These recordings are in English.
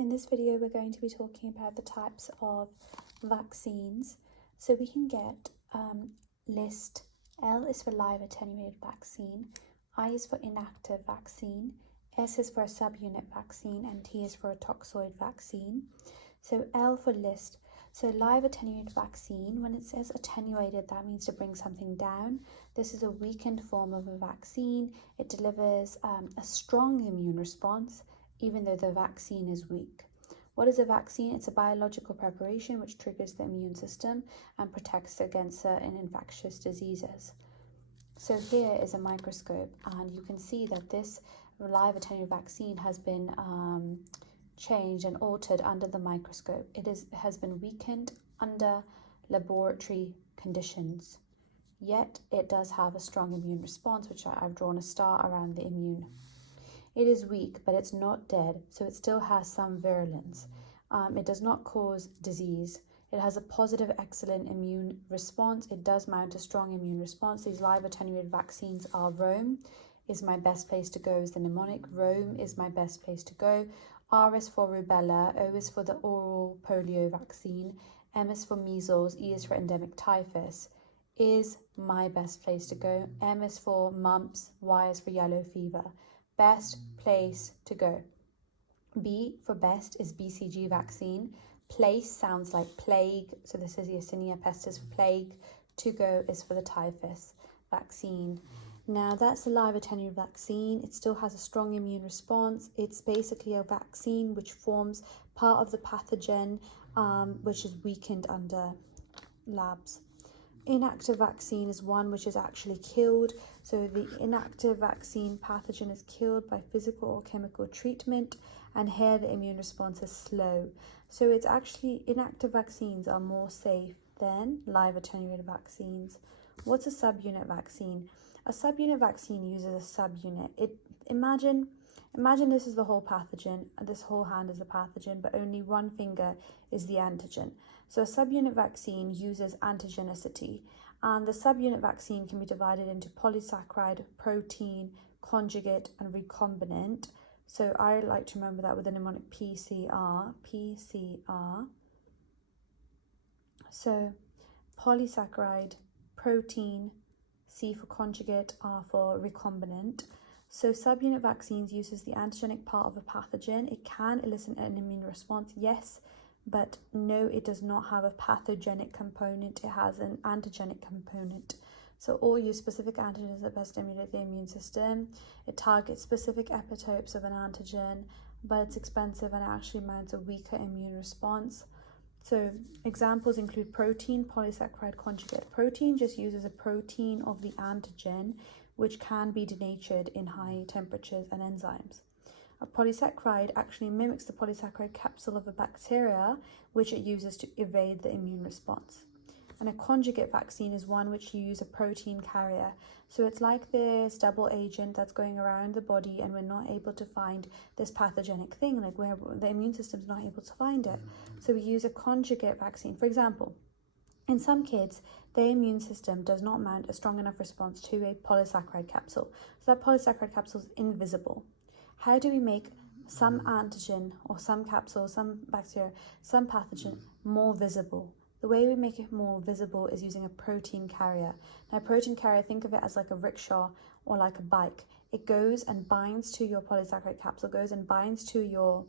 In this video, we're going to be talking about the types of vaccines. So we can get list. L is for live attenuated vaccine, I is for inactive vaccine, S is for a subunit vaccine, and T is for a toxoid vaccine. So L for list. So live attenuated vaccine, when it says attenuated, that means to bring something down. This is a weakened form of a vaccine. It delivers a strong immune response, even though the vaccine is weak. What is a vaccine? It's a biological preparation which triggers the immune system and protects against certain infectious diseases. So here is a microscope, and you can see that this live attenuated vaccine has been changed and altered under the microscope. It has been weakened under laboratory conditions, yet it does have a strong immune response, which I've drawn a star around the immune. It is weak, but it's not dead, so it still has some virulence. It does not cause disease. It has a positive, excellent immune response. It does mount a strong immune response. These live attenuated vaccines are Rome is my best place to go is the mnemonic. Rome is my best place to go. R is for rubella, O is for the oral polio vaccine, M is for measles, E is for endemic typhus. Is my best place to go. M is for mumps, Y is for yellow fever. Best place to go. B for best is BCG vaccine. Place sounds like plague, so this is Yersinia pestis for plague. To go is for the typhus vaccine. Now that's the live attenuated vaccine. It still has a strong immune response. It's basically a vaccine which forms part of the pathogen, which is weakened under labs. Inactive vaccine is one which is actually killed. So the inactive vaccine pathogen is killed by physical or chemical treatment, and here the immune response is slow. So it's actually inactive vaccines are more safe than live attenuated vaccines. What's a subunit vaccine? A subunit vaccine uses a subunit. Imagine this is the whole pathogen, this whole hand is the pathogen, but only one finger is the antigen. So a subunit vaccine uses antigenicity, and the subunit vaccine can be divided into polysaccharide, protein, conjugate, and recombinant. So I like to remember that with the mnemonic PCR. So polysaccharide, protein, C for conjugate, R for recombinant. So subunit vaccines uses the antigenic part of a pathogen. It can elicit an immune response, yes, but no, it does not have a pathogenic component. It has an antigenic component. So all use specific antigens that best stimulate the immune system. It targets specific epitopes of an antigen, but it's expensive and actually mounts a weaker immune response. So examples include protein, polysaccharide conjugate. Protein just uses a protein of the antigen, which can be denatured in high temperatures and enzymes. A polysaccharide actually mimics the polysaccharide capsule of a bacteria, which it uses to evade the immune response. And a conjugate vaccine is one which you use a protein carrier. So it's like this double agent that's going around the body, and we're not able to find this pathogenic thing, like where the immune system's not able to find it. So we use a conjugate vaccine. For example, in some kids, their immune system does not mount a strong enough response to a polysaccharide capsule. So that polysaccharide capsule is invisible. How do we make some antigen or some capsule, some bacteria, some pathogen more visible? The way we make it more visible is using a protein carrier. Now, a protein carrier, think of it as like a rickshaw or like a bike. It goes and binds to your polysaccharide capsule, goes and binds to your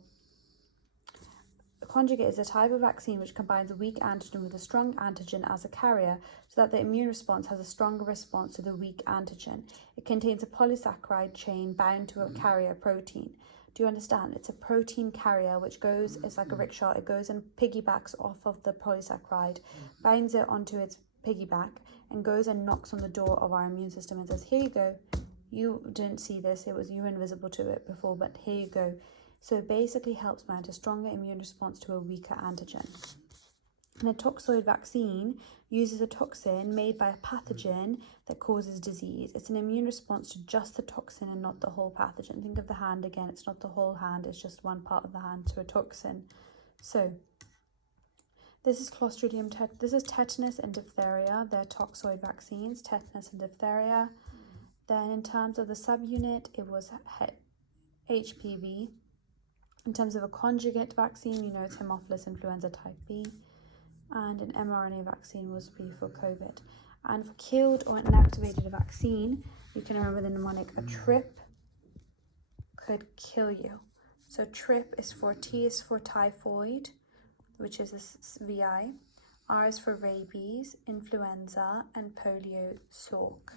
conjugate. Is a type of vaccine which combines a weak antigen with a strong antigen as a carrier, so that the immune response has a stronger response to the weak antigen. It contains a polysaccharide chain bound to a carrier protein. Do you understand? It's a protein carrier which goes, it's like a rickshaw, it goes and piggybacks off of the polysaccharide, binds it onto its piggyback, and goes and knocks on the door of our immune system and says, here you go. You didn't see this, you were invisible to it before, but here you go. So it basically helps mount a stronger immune response to a weaker antigen. And a toxoid vaccine uses a toxin made by a pathogen that causes disease. It's an immune response to just the toxin and not the whole pathogen. Think of the hand again. It's not the whole hand. It's just one part of the hand to a toxin. So this is Clostridium this is tetanus and diphtheria. They're toxoid vaccines, tetanus and diphtheria. Then in terms of the subunit, it was HPV. In terms of a conjugate vaccine, you know it's Haemophilus influenza type B, and an mRNA vaccine was be for COVID. And for killed or inactivated vaccine, you can remember the mnemonic: a trip could kill you. So trip is for T is for typhoid, which is a VI. R is for rabies, influenza, and polio, salk.